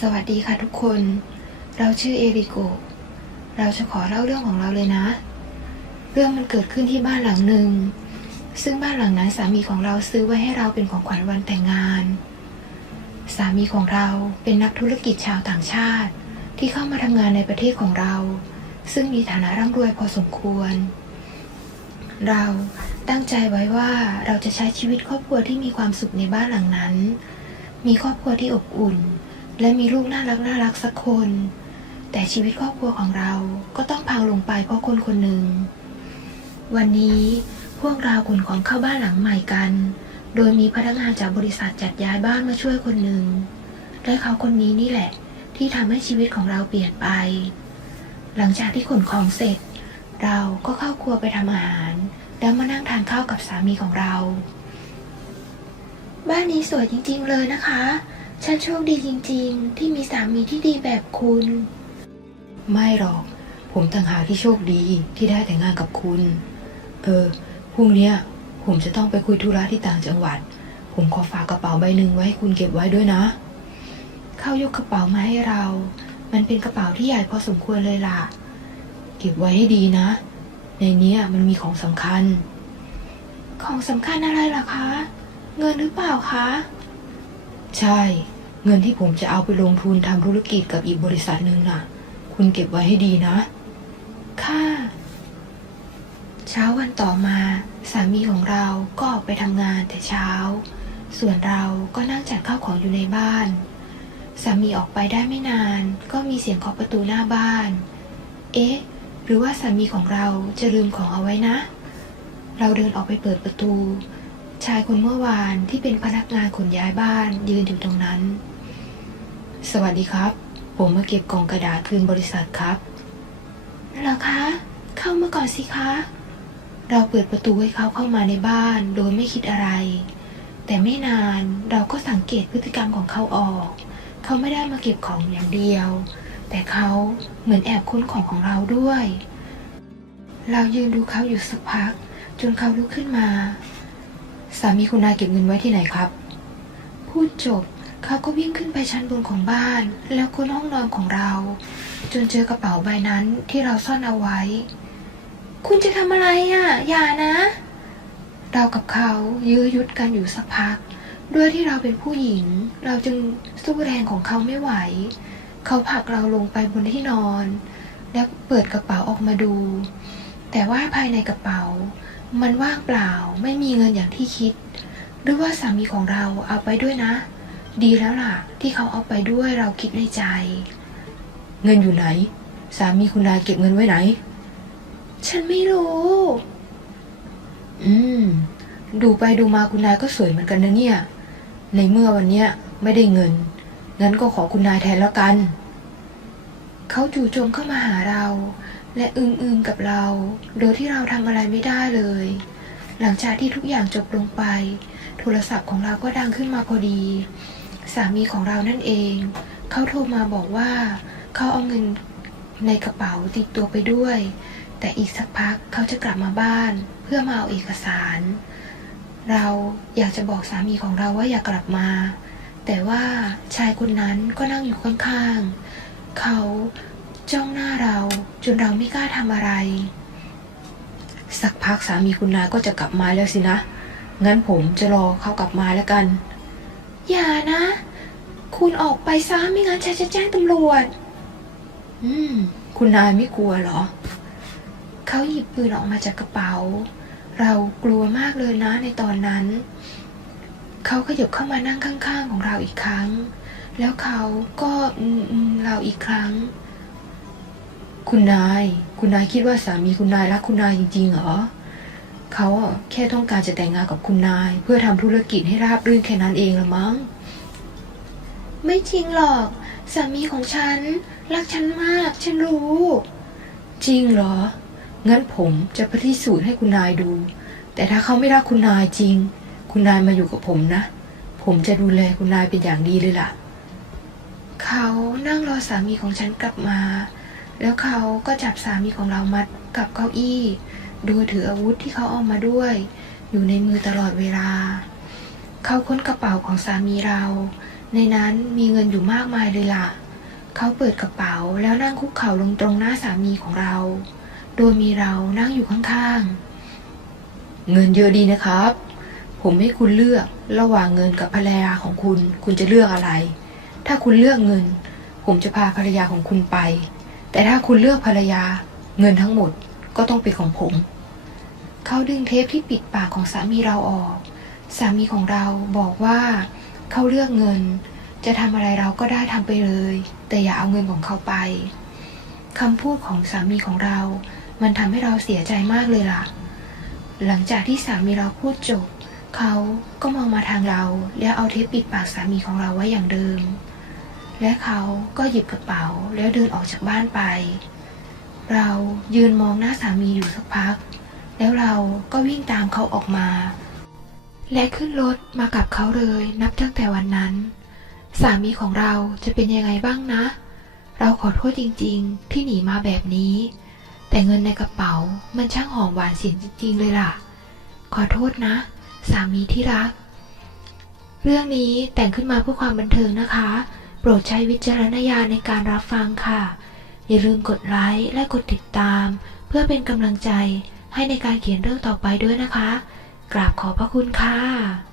สวัสดีค่ะทุกคน เราชื่อเอริโก เราจะขอเล่าเรื่องของเราเลยนะ เรื่องมันเกิดขึ้นที่บ้านหลังหนึ่ง ซึ่งบ้านหลังนั้นสามีของเราซื้อไว้ให้เราเป็นของขวัญวันแต่งงาน สามีของเราเป็นนักธุรกิจชาวต่างชาติ ที่เข้ามาทำงานในประเทศของเรา ซึ่งมีฐานะร่ำรวยพอสมควร เราตั้งใจไว้ว่าเราจะใช้ชีวิตครอบครัวที่มีความสุขในบ้านหลังนั้น มีครอบครัวที่อบอุ่น และมีลูกน่ารักน่ารักสักคน แต่ชีวิตครอบครัวของเราก็ต้องพังลงไปเพราะคนคนหนึ่ง วันนี้พวกเราขนของเข้าบ้านหลังใหม่กัน โดยมีพนักงานจากบริษัทจัดย้ายบ้านมาช่วยคนหนึ่ง และเขาคนนี้นี่แหละ ที่ทำให้ชีวิตของเราเปลี่ยนไป หลังจากที่ขนของเสร็จ เราก็เข้าครัวไปทำอาหาร แล้วมานั่งทานข้าวกับสามีของเรา บ้านนี้สวยจริงๆเลยนะคะ ฉันโชคดีจริงๆ ที่มีสามีที่ดีแบบคุณ ไม่หรอก ผมต่างหากที่โชคดีที่ได้แต่งงานกับคุณ เออพรุ่งเนี้ย ผมจะต้องไปคุยธุระที่ต่างจังหวัด ผมขอฝากกระเป๋าใบหนึ่งไว้ให้คุณเก็บไว้ด้วยนะ เขายกกระเป๋ามาให้เรา มันเป็นกระเป๋าที่ใหญ่พอสมควรเลยล่ะ เก็บไว้ให้ดีนะ ในเนี้ยมันมีของสำคัญ ของสำคัญอะไรล่ะคะ เงินหรือเปล่าคะ ใช่ เงินที่ผมจะเอาไปลงทุนทำธุรกิจกับอีกบริษัทหนึ่งน่ะ คุณเก็บไว้ให้ดีนะ ค่ะ เช้าวันต่อมา สามีของเราก็ออกไปทำงานแต่เช้า ส่วนเราก็นั่งจัดข้าวของอยู่ในบ้าน สามีออกไปได้ไม่นาน ก็มีเสียงเคาะประตูหน้าบ้าน เอ๊ะ หรือว่าสามีของเราจะลืมของเอาไว้นะ เราเดินออกไปเปิดประตู ชายคนเมื่อวานที่เป็นพนักงานขนย้ายบ้านยืนอยู่ตรงนั้น สวัสดีครับ ผมมาเก็บกล่องกระดาษคืนบริษัทครับเหรอคะ เข้ามาก่อนสิคะ เราเปิดประตูให้เขาเข้ามาในบ้านโดยไม่คิดอะไร แต่ไม่นานเราก็สังเกตพฤติกรรมของเขาออก เขาไม่ได้มาเก็บของอย่างเดียว แต่เขาเหมือนแอบค้นของของเราด้วย เรายืนดูเขาอยู่สักพัก จนเขาลุกขึ้นมา สามีคุณนายเก็บเงินไว้ที่ไหนครับ พูดจบเขาก็วิ่งขึ้นไปชั้นบนของบ้าน แล้วค้นห้องนอนของเรา จนเจอกระเป๋าใบนั้นที่เราซ่อนเอาไว้ คุณจะทำอะไรอะ อย่านะ เรากับเขายื้อยุดกันอยู่สักพัก ด้วยที่เราเป็นผู้หญิง เราจึงสู้แรงของเขาไม่ไหว เขาผลักเราลงไปบนที่นอน แล้วเปิดกระเป๋าออกมาดู แต่ว่าภายในกระเป๋า มันว่างเปล่าไม่มีเงินอย่างที่คิด หรือว่าสามีของเราเอาไปด้วยนะ ดีแล้วล่ะ ที่เขาเอาไปด้วยเราคิดในใจ เงินอยู่ไหน สามีคุณนายเก็บเงินไว้ไหน ฉันไม่รู้ อืม ดูไปดูมาคุณนายก็สวยเหมือนกันนะเนี่ย ในเมื่อวันเนี้ยไม่ได้เงิน งั้นก็ขอคุณนายแทนแล้วกัน เขาจู่โจมเข้ามาหาเรา และอึมอึมกับเรา โดยที่เราทำอะไรไม่ได้เลย หลังจากที่ทุกอย่างจบลงไป โทรศัพท์ของเราก็ดังขึ้นมาพอดี สามีของเรานั่นเอง เขาโทรมาบอกว่า เขาเอาเงินในกระเป๋าติดตัวไปด้วย แต่อีกสักพักเขาจะกลับมาบ้าน เพื่อมาเอาเอกสาร เราอยากจะบอกสามีของเราว่าอย่ากลับมา แต่ว่าชายคนนั้นก็นั่งอยู่ข้างๆ เขา จ้องหน้าเราจนเราไม่กล้าทำอะไร สักพักสามีคุณนายก็จะกลับมาแล้วสินะ งั้นผมจะรอเขากลับมาแล้วกัน อย่านะ คุณออกไปซะไม่งั้นฉันจะแจ้งตำรวจ อืม คุณนายไม่กลัวเหรอ เขาหยิบปืนออกมาจากกระเป๋า เรากลัวมากเลยนะในตอนนั้น เขาขยับเข้ามานั่งข้าง ๆ ของเราอีกครั้ง แล้วเขาก็เราอีกครั้ง คุณนาย คุณนายคิดว่าสามีคุณนายรักคุณนายจริงๆเหรอเขาอะแค่ต้องการจะแต่งงานกับคุณนาย เพื่อทำธุรกิจให้ราบรื่นแค่นั้นเองละมั้ง ไม่จริงหรอก สามีของฉัน รักฉันมาก ฉันรู้ จริงเหรอ งั้นผมจะพิสูจน์ให้คุณนายดู แต่ถ้าเขาไม่รักคุณนายจริง คุณนายมาอยู่กับผมนะ ผมจะดูแลคุณนายเป็นอย่างดีเลยล่ะ เขานั่งรอสามีของฉันกลับมา แล้วเขาก็จับสามีของเรามัดกับเก้าอี้ โดยถืออาวุธที่เขาเอามาด้วย อยู่ในมือตลอดเวลา เขาค้นกระเป๋าของสามีเรา ในนั้นมีเงินอยู่มากมายเลยล่ะ เขาเปิดกระเป๋าแล้วนั่งคุกเข่าลงตรงหน้าสามีของเรา โดยมีเรานั่งอยู่ข้างๆ เงินเยอะดีนะครับ ผมให้คุณเลือกระหว่างเงินกับภรรยาของคุณ คุณจะเลือกอะไร ถ้าคุณเลือกเงิน ผมจะพาภรรยาของคุณไป แต่ถ้าคุณเลือกภรรยา เงินทั้งหมดก็ต้องเป็นของผม เขาดึงเทปที่ปิดปากของสามีเราออก สามีของเราบอกว่า เขาเลือกเงิน จะทำอะไรเราก็ได้ทำไปเลย แต่อย่าเอาเงินของเขาไปคำพูดของสามีของเรา มันทำให้เราเสียใจมากเลยล่ะ หลังจากที่สามีเราพูดจบ เขาก็มองมาทางเรา แล้วเอาเทปปิดปากสามีของเราไว้อย่างเดิม และเขาก็หยิบกระเป๋าแล้วเดินออกจากบ้านไป เรายืนมองหน้าสามีอยู่สักพัก แล้วเราก็วิ่งตามเขาออกมา และขึ้นรถมากับเขาเลยนับตั้งแต่วันนั้น สามีของเราจะเป็นยังไงบ้างนะ เราขอโทษจริงๆ ที่หนีมาแบบนี้ แต่เงินในกระเป๋ามันช่างหอมหวานเสียนจริงๆ เลยล่ะ ขอโทษนะ สามีที่รัก เรื่องนี้แต่งขึ้นมาเพื่อความบันเทิงนะคะ โปรดใช้วิจารณญาณในการรับฟังค่ะ อย่าลืมกดไลค์และกดติดตาม เพื่อเป็นกำลังใจให้ในการเขียนเรื่องต่อไปด้วยนะคะ กราบขอบพระคุณค่ะ